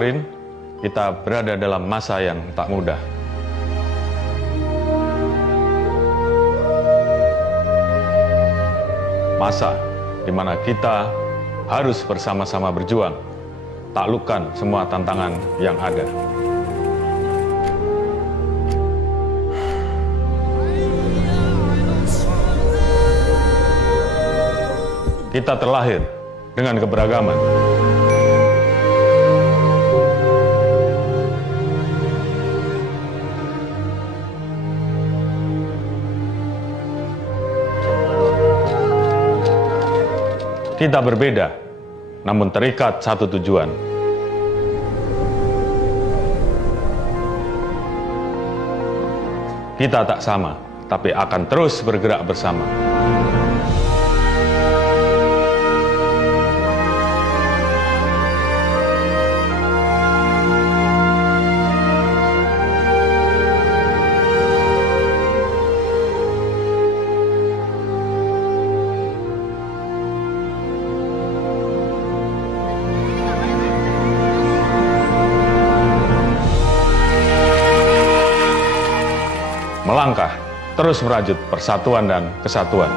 kemarin, kita berada dalam masa yang tak mudah. Masa di mana kita harus bersama-sama berjuang, taklukkan semua tantangan yang ada. Kita terlahir dengan keberagaman. Kita berbeda, namun terikat satu tujuan. Kita tak sama, tapi akan terus bergerak bersama. Melangkah, terus merajut persatuan dan kesatuan.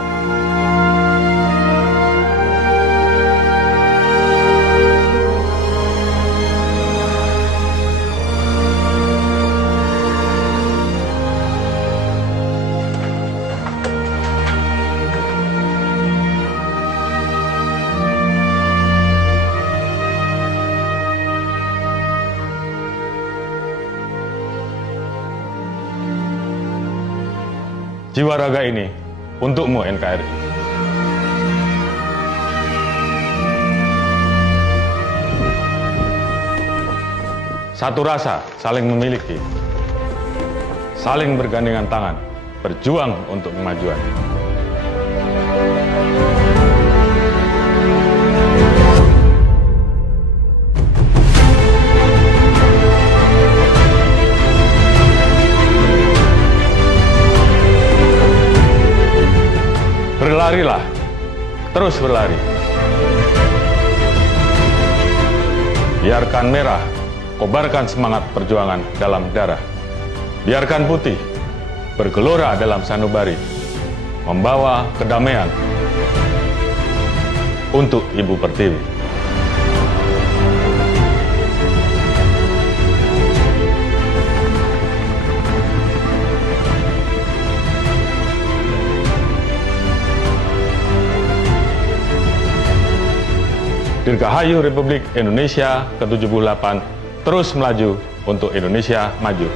Jiwa raga ini untukmu NKRI. Satu rasa, saling memiliki, saling bergandengan tangan, berjuang untuk kemajuan. Berlarilah, terus berlari. Biarkan merah, kobarkan semangat perjuangan dalam darah. Biarkan putih, bergelora dalam sanubari, membawa kedamaian untuk Ibu Pertiwi. Dirgahayu Republik Indonesia ke-78 terus melaju untuk Indonesia maju.